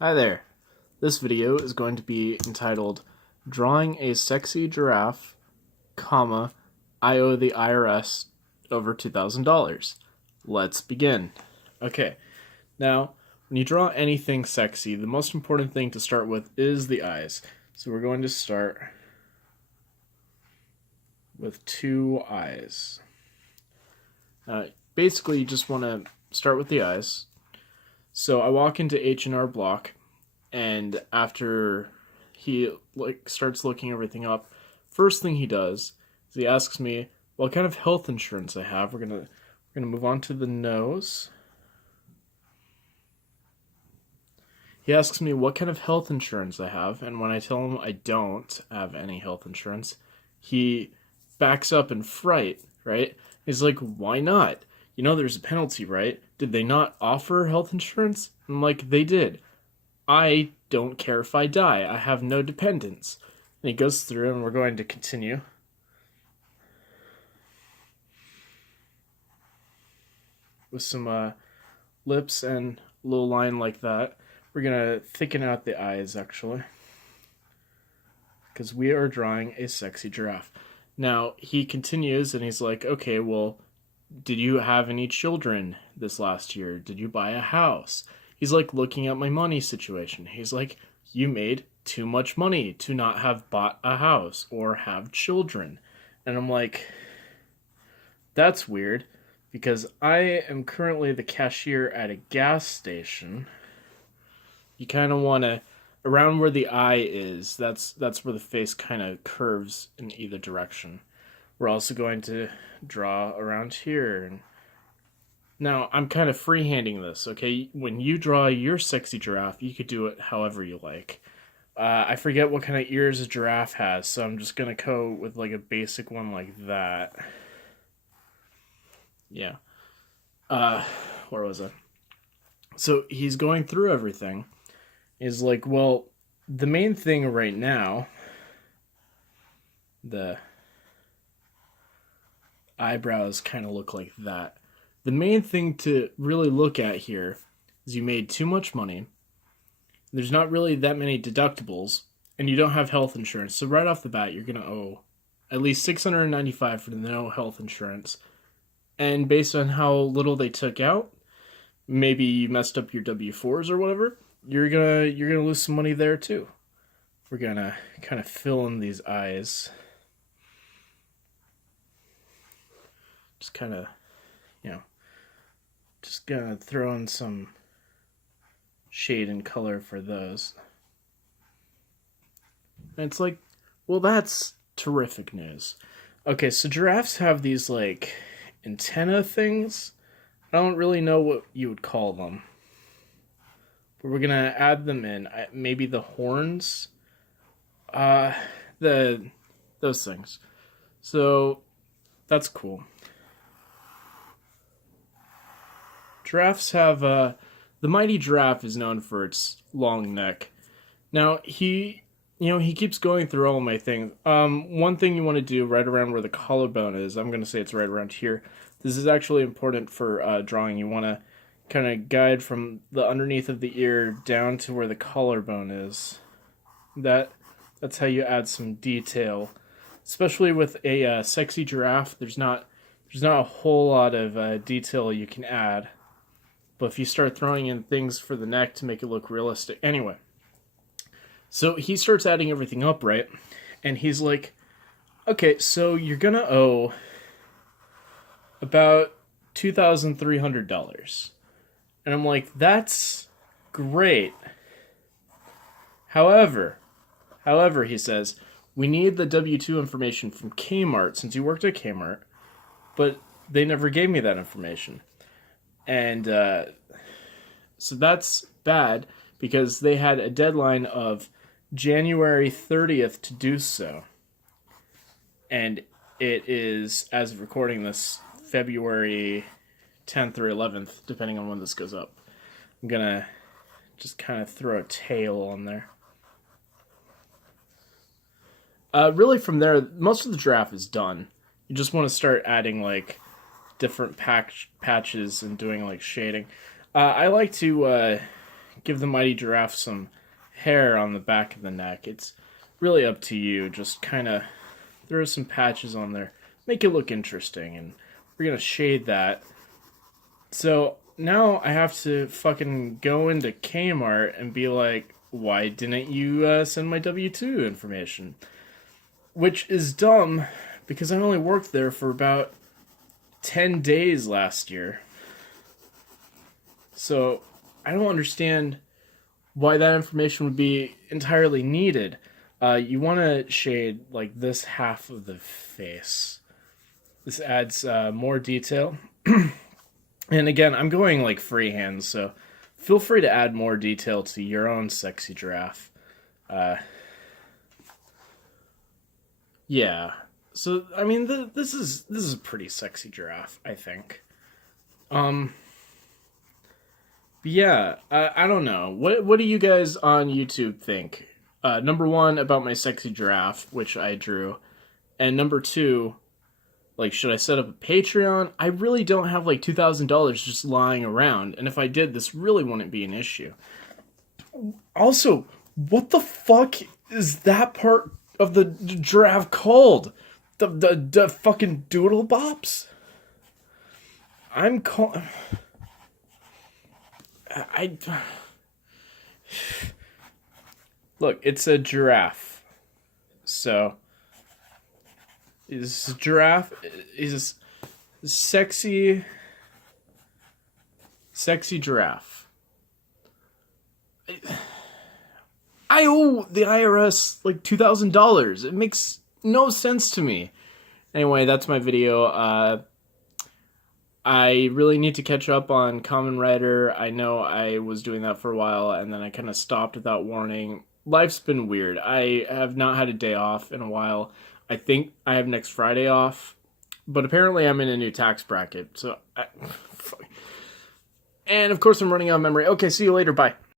Hi there. This video is going to be entitled Drawing a Sexy Giraffe, comma, I owe the IRS over $2,000. Let's begin. Okay, now when you draw anything sexy, the most important thing to start with is the eyes. So we're going to start with two eyes. Basically, you just want to start with the eyes. So I walk into H&R Block, and after he starts looking everything up, first thing he does is he asks me what kind of health insurance I have. We're gonna move on to the nose. He asks me what kind of health insurance I have, and when I tell him I don't have any health insurance, he backs up in fright, right? He's like, why not? You know there's a penalty, right? Did they not offer health insurance? I'm like, they did. I don't care if I die. I have no dependents. And he goes through, and we're going to continue. With some lips and a little line like that. We're going to thicken out the eyes, actually. Because we are drawing a sexy giraffe. Now, he continues, and he's like, okay, well, did you have any children this last year? Did you buy a house? He's like looking at my money situation. He's like, you made too much money to not have bought a house or have children. And I'm like, that's weird, because I am currently the cashier at a gas station. You kind of want to, around where the eye is, that's where the face kind of curves in either direction. We're also going to draw around here. And now, I'm kind of freehanding this, okay? When you draw your sexy giraffe, you could do it however you like. I forget what kind of ears a giraffe has, so I'm just going to go with like a basic one like that. Yeah. Where was I? So he's going through everything. He's like, well, the main thing right now, the eyebrows kind of look like that. The main thing to really look at here is you made too much money. There's not really that many deductibles, and you don't have health insurance. So right off the bat, you're going to owe at least $695 for the no health insurance. And based on how little they took out, maybe you messed up your W-4s or whatever, you're gonna lose some money there too. We're gonna kind of fill in these eyes. Just kind of, just gonna throw in some shade and color for those. And it's like, well, that's terrific news. Okay, so giraffes have these like antenna things. I don't really know what you would call them, but we're gonna add them in. Maybe the horns, those things. So that's cool. Giraffes have the mighty giraffe is known for its long neck. Now he keeps going through all my things. One thing you want to do right around where the collarbone is, I'm going to say it's right around here. This is actually important for drawing. You want to kind of guide from the underneath of the ear down to where the collarbone is. That's how you add some detail, especially with a sexy giraffe. There's not a whole lot of detail you can add, but if you start throwing in things for the neck to make it look realistic, anyway. So he starts adding everything up, right? And he's like, okay, so you're gonna owe about $2,300. And I'm like, that's great. However, he says, we need the W-2 information from Kmart, since you worked at Kmart, but they never gave me that information. And so that's bad, because they had a deadline of January 30th to do so. And it is, as of recording this, February 10th or 11th, depending on when this goes up. I'm going to just kind of throw a tail on there. Really from there, most of the giraffe is done. You just want to start adding like different patches and doing like shading. I like to give the mighty giraffe some hair on the back of the neck. It's really up to you. Just kind of throw some patches on there, make it look interesting, and we're gonna shade that. So now I have to fucking go into Kmart and be like, why didn't you send my W-2 information? Which is dumb, because I only worked there for about 10 days last year. So I don't understand why that information would be entirely needed. You want to shade like this half of the face. This adds more detail. And again, I'm going like freehand, so feel free to add more detail to your own sexy giraffe. Yeah. So I mean, this is a pretty sexy giraffe, I think. Um. Yeah. I don't know. What do you guys on YouTube think? Number one, about my sexy giraffe, which I drew, and number two, like, should I set up a Patreon? I really don't have like $2,000 just lying around, and if I did, this really wouldn't be an issue. Also, what the fuck is that part of the giraffe called? The fucking doodle bops? I'm call. I look. It's a giraffe, so. Is giraffe is a sexy giraffe. I owe the IRS like $2,000. It makes no sense to me. Anyway, that's my video. I really need to catch up on Kamen Rider. I know I was doing that for a while, and then I kind of stopped without warning. Life's been weird. I have not had a day off in a while. I think I have next Friday off, but apparently I'm in a new tax bracket. And of course I'm running out of memory. Okay, see you later. Bye.